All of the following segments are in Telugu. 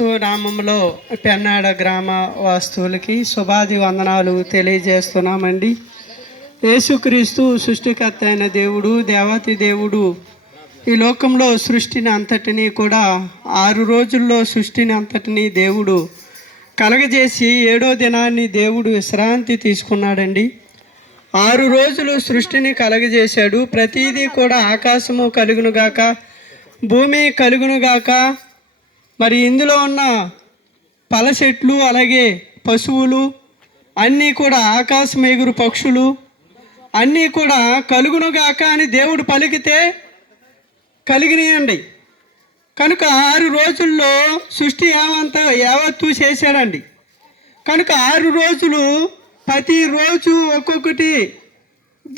యేసుక్రీస్తు నామంలో పెన్నాడ గ్రామ వాస్తువులకి శుభాది వందనాలు తెలియజేస్తున్నామండి. యేసుక్రీస్తు సృష్టికర్త అయిన దేవుడు, దేవాతి దేవుడు ఈ లోకంలో సృష్టిని అంతటినీ కూడా 6 రోజుల్లో సృష్టిని అంతటినీ దేవుడు కలగజేసి 7వ దినాన్ని దేవుడు విశ్రాంతి తీసుకున్నాడండి. 6 రోజులు సృష్టిని కలగజేశాడు. ప్రతిదీ కూడా ఆకాశము కలుగునుగాక, భూమి కలుగునుగాక, మరి ఇందులో ఉన్న పల చెట్లు అలాగే పశువులు అన్నీ కూడా ఆకాశం ఎగురు పక్షులు అన్నీ కూడా కలుగునుగాక అని దేవుడు పలికితే కలిగినాయండి. కనుక 6 రోజుల్లో సృష్టి యావత్తు చేశాడండి. కనుక 6 రోజులు ప్రతిరోజు ఒక్కొక్కటి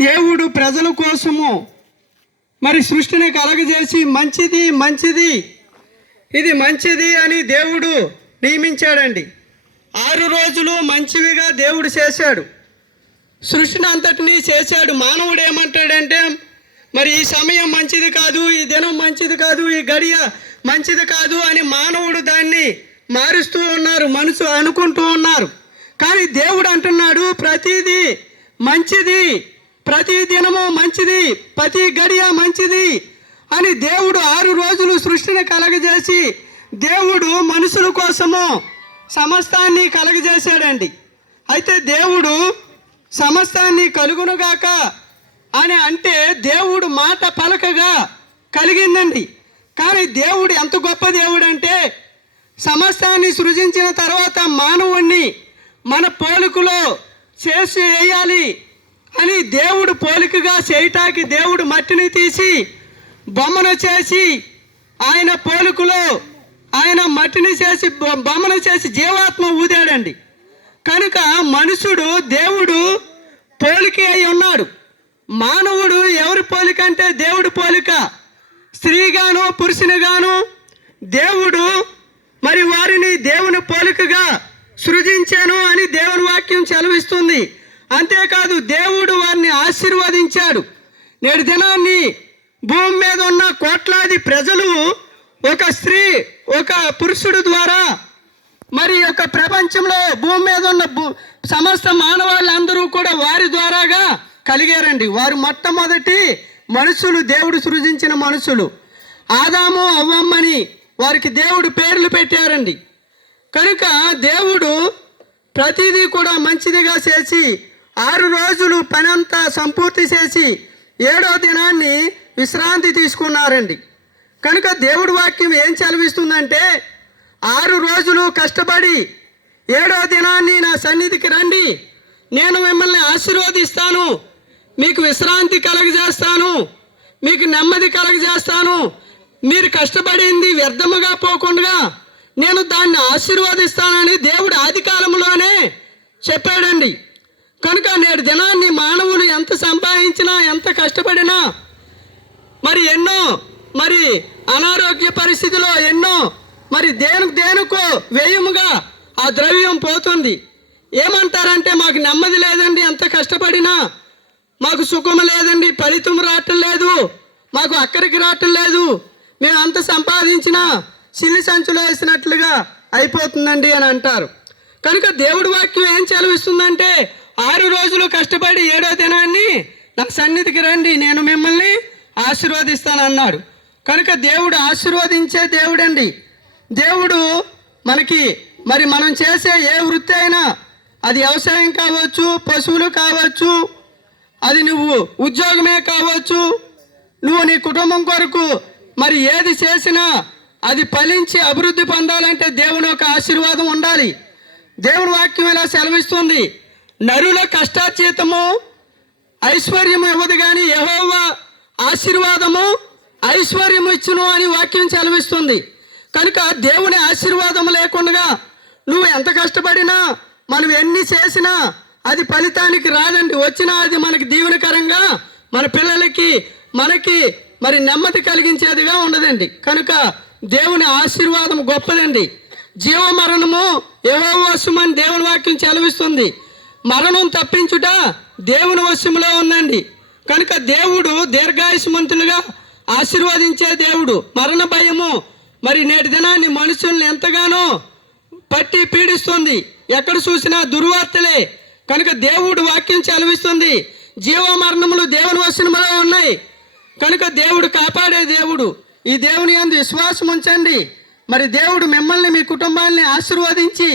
దేవుడు ప్రజల కోసము మరి సృష్టిని కలగజేసి మంచిది ఇది మంచిది అని దేవుడు నియమించాడండి. 6 రోజులు మంచివిగా దేవుడు చేశాడు, సృష్టిని అంతటినీ చేశాడు. మానవుడు ఏమంటాడంటే మరి ఈ సమయం మంచిది కాదు, ఈ దినం మంచిది కాదు, ఈ గడియ మంచిది కాదు అని మానవుడు దాన్ని మారుస్తూ ఉన్నారు, మనసు అనుకుంటూ ఉన్నారు. కానీ దేవుడు అంటున్నాడు ప్రతిదీ మంచిది, ప్రతి దినము మంచిది, ప్రతి గడియ మంచిది అని దేవుడు 6 రోజులు సృష్టిని కలగజేసి దేవుడు మనుషుల కోసము సమస్తాన్ని కలగజేశాడండి. అయితే దేవుడు సమస్తాన్ని కలుగునుగాక అని అంటే దేవుడు మాట పలకగా కలిగిందండి. కానీ దేవుడు ఎంత గొప్ప దేవుడు అంటే సమస్తాన్ని సృజించిన తర్వాత మానవుణ్ణి మన పోలికలో చేసి వేయాలి అని దేవుడు పోలికగా చేయటానికి దేవుడు మట్టిని తీసి బొమ్మను చేసి ఆయన పోలికలో ఆయన మట్టిని చేసి బొమ్మను చేసి జీవాత్మ ఊదాడండి. కనుక మనుషుడు దేవుడు పోలిక అయి ఉన్నాడు. మానవుడు ఎవరి పోలిక అంటే దేవుడు పోలిక. స్త్రీగాను పురుషునిగాను దేవుడు మరి వారిని దేవుని పోలికగా సృజించాను అని దేవుని వాక్యం సెలవిస్తుంది. అంతేకాదు దేవుడు వారిని ఆశీర్వదించాడు. నేటి దినాన్ని భూమి మీద ఉన్న కోట్లాది ప్రజలు ఒక స్త్రీ ఒక పురుషుడు ద్వారా మరి యొక్క ప్రపంచంలో భూమి మీద ఉన్న సమస్త మానవాళ్ళందరూ కూడా వారి ద్వారాగా కలిగారండి. వారు మొట్టమొదటి మనుషులు, దేవుడు సృజించిన మనుషులు. ఆదాము అవ్వమ్మని వారికి దేవుడు పేర్లు పెట్టారండి. కనుక దేవుడు ప్రతిదీ కూడా మంచిదిగా చేసి 6 రోజులు పనంతా సంపూర్తి చేసి 7వ దినాన్ని విశ్రాంతి తీసుకున్నారండి. కనుక దేవుడి వాక్యం ఏం చదివిస్తుందంటే 6 రోజులు కష్టపడి 7వ దినాన్ని నా సన్నిధికి రండి, నేను మిమ్మల్ని ఆశీర్వదిస్తాను, మీకు విశ్రాంతి కలగజేస్తాను, మీకు నెమ్మది కలగజేస్తాను, మీరు కష్టపడింది వ్యర్థముగా పోకుండా నేను దాన్ని ఆశీర్వదిస్తానని దేవుడు ఆది కాలంలోనే చెప్పాడండి. కనుక నేటి దినాన్ని మానవులు ఎంత సంపాదించినా ఎంత కష్టపడినా మరి ఎన్నో మరి అనారోగ్య పరిస్థితిలో ఎన్నో మరి దేనికో వ్యయముగా ఆ ద్రవ్యం పోతుంది. ఏమంటారంటే మాకు నెమ్మది లేదండి, ఎంత కష్టపడినా మాకు సుఖం లేదండి, ఫలితం రావటం లేదు, మాకు అక్కడికి రావటం లేదు, మేము అంత సంపాదించినా సిల్లి సంచులో వేసినట్లుగా అయిపోతుందండి అని అంటారు. కనుక దేవుడి వాక్యం ఏం సెలవిస్తుందంటే 6 రోజులు కష్టపడి 7వ దినాన్ని నా సన్నిధికి రండి, నేను మిమ్మల్ని ఆశీర్వదిస్తాను అన్నాడు. కనుక దేవుడు ఆశీర్వదించే దేవుడండి. దేవుడు మనకి మరి మనం చేసే ఏ వృత్తి అయినా అది వ్యవసాయం కావచ్చు, పశువులు కావచ్చు, అది నువ్వు ఉద్యోగమే కావచ్చు, నువ్వు నీ కుటుంబం కొరకు మరి ఏది చేసినా అది ఫలించి అభివృద్ధి పొందాలంటే దేవుని యొక్క ఆశీర్వాదం ఉండాలి. దేవుని వాక్యం ఇలా సెలవిస్తుంది, నరుల కష్టార్జితము ఐశ్వర్యము ఇవ్వదు కానీ యెహోవా ఆశీర్వాదము ఐశ్వర్యం ఇచ్చును అని వాక్యం సెలవిస్తుంది. కనుక దేవుని ఆశీర్వాదం లేకుండా నువ్వు ఎంత కష్టపడినా మనం ఎన్ని చేసినా అది ఫలితానికి రాదండి. వచ్చినా అది మనకి దీవెనకరంగా మన పిల్లలకి మనకి మరి నెమ్మది కలిగించేదిగా ఉండదండి. కనుక దేవుని ఆశీర్వాదం గొప్పదండి. జీవ మరణము యెహోవా వశమని దేవుని వాక్యం సెలవిస్తుంది. మరణం తప్పించుట దేవుని వశములో ఉందండి. కనుక దేవుడు దీర్ఘాయుష్మంతులుగా ఆశీర్వదించే దేవుడు. మరణ భయము మరి నేటి దినాన్ని మనుషుల్ని ఎంతగానో పట్టి పీడిస్తుంది. ఎక్కడ చూసినా దుర్వార్తలే. కనుక దేవుడు వాక్యం చదివిస్తుంది, జీవ మరణములు దేవుని వశములో ఉన్నాయి. కనుక దేవుడు కాపాడే దేవుడు. ఈ దేవుని యందు విశ్వాసం ఉంచండి. మరి దేవుడు మిమ్మల్ని, మీ కుటుంబాన్ని ఆశీర్వదించి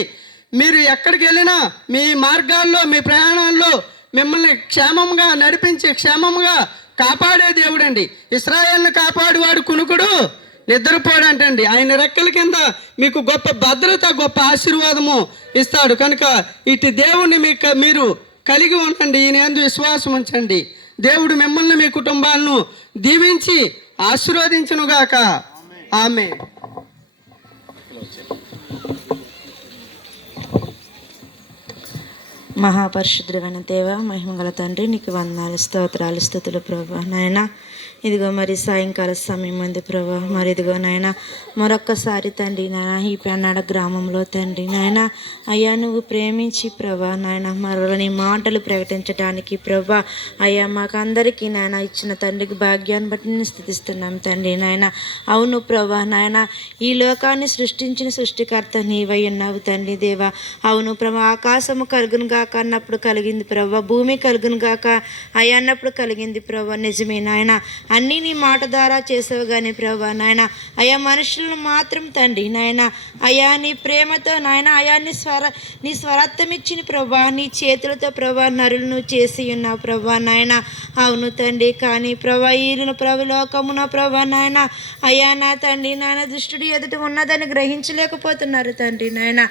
మీరు ఎక్కడికి వెళ్ళినా మీ మార్గాల్లో, మీ ప్రయాణాల్లో మిమ్మల్ని క్షేమంగా నడిపించి క్షేమంగా కాపాడే దేవుడండి. ఇశ్రాయేలును కాపాడువాడు కునుకుడు నిద్రపోడంటండి. ఆయన రెక్కల కింద మీకు గొప్ప భద్రత, గొప్ప ఆశీర్వాదము ఇస్తాడు. కనుక ఇటు దేవుణ్ణి మీరు కలిగి ఉండండి. ఈయన యందు విశ్వాసం ఉంచండి. దేవుడు మిమ్మల్ని, మీ కుటుంబాలను దీవించి ఆశీర్వదించునుగాక. ఆమె. మహాపరిశుద్ధుడైన దేవ, మహిమగల తండ్రి, నీకు వందనాలు, స్తోత్రాలు, స్తుతులు ప్రభా. నాయన ఇదిగో మరి సాయంకాల సమయం ఉంది ప్రభా. మరి ఇదిగో నాయన మరొక్కసారి తండ్రి నాయన ఈ పెన్నాడ గ్రామంలో తండ్రి నాయన అయ్యా నువ్వు ప్రేమించి ప్రభా నాయన మరో నీ మాటలు ప్రకటించడానికి ప్రభా అయ్యా మాకందరికీ నాయన ఇచ్చిన తండ్రికి భాగ్యాన్ని బట్టి నేను స్థుతిస్తున్నాం తండ్రి నాయన. అవును ప్రభా నాయన, ఈ లోకాన్ని సృష్టించిన సృష్టికర్త నీవై ఉన్నావు తండ్రి దేవా. అవును ప్రభా, ఆకాశము కలుగును గాక అన్నప్పుడు కలిగింది ప్రభా, భూమి కలుగును గాక అయ్యా అన్నప్పుడు కలిగింది ప్రభా. నిజమే నాయన, అన్నీ నీ మాట ద్వారా చేసావు కానీ ప్రభా నాయన అయా మనుషులను మాత్రం తండ్రి నాయన అయా నీ ప్రేమతో నాయన అయా నీ స్వరత్వం ఇచ్చిన ప్రభా, నీ చేతులతో ప్రభా నరులను చేసి ఉన్నావు ప్రభా నాయన. అవును తండ్రి, కానీ ప్రభా ఈరును ప్రభు లోకమున ప్రభా నాయన అయా నా తండ్రి నాయన దుష్టుడు ఎదుట ఉన్నదని గ్రహించలేకపోతున్నారు తండ్రి నాయన.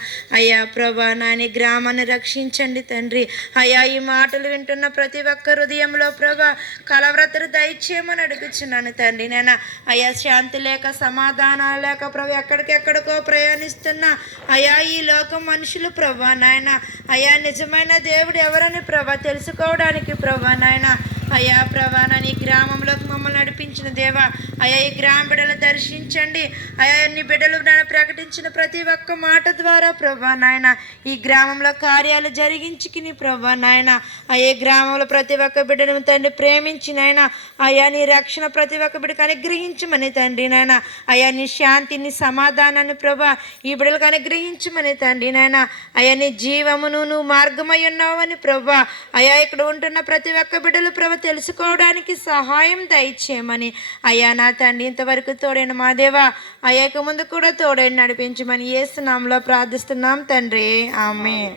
అయ్యా ప్రభా నాయన గ్రామాన్ని రక్షించండి తండ్రి. అయా ఈ మాటలు వింటున్న ప్రతి ఒక్క హృదయంలో ప్రభా కలవరతను దయచేయమని అడుగుచున్నాను తండ్రి నాయన. అయా శాంతి లేక, సమాధానాలు లేక ప్రభు ఎక్కడికెక్కడికో ప్రయాణిస్తున్నా అయా ఈ లోకం మనుషులు ప్రభా నాయన అయా నిజమైన దేవుడు ఎవరని ప్రభా తెలుసుకోవడానికి ప్రభా నాయన అయా ప్రభా నీ గ్రామంలోకి మమ్మల్ని నడిపించిన దేవా అయా ఈ గ్రామ బిడ్డలు దర్శించండి. అయా నీ బిడ్డలు ప్రకటించిన ప్రతి ఒక్క మాట ద్వారా ప్రభా నాయన ఈ గ్రామంలో కార్యాలు జరిగించుకుని ప్రభా నాయన అయ్యే గ్రామంలో ప్రతి ఒక్క బిడ్డను తండ్రి ప్రేమించి నాయన అయా నీ రక్షణ ప్రతి ఒక్క బిడ్డకు అనుగ్రహించమని తండ్రి నాయన అయా నీ శాంతిని, సమాధానాన్ని ప్రభా ఈ బిడ్డలకు అనుగ్రహించమని తండ్రి నాయన అయా నీ జీవమును నువ్వు మార్గమై ఉన్నావని ప్రభా అయా ఇక్కడ ఉంటున్న ప్రతి ఒక్క బిడ్డలు ప్రభా తెలుసుకోవడానికి సహాయం దయచేయమని అయ్యా నా తండ్రి ఇంతవరకు తోడైన మా దేవా అయ్యాక ముందు కూడా తోడైన నడిపించమని యేసు నామములో ప్రార్థిస్తున్నాం తండ్రి. ఆమేన్.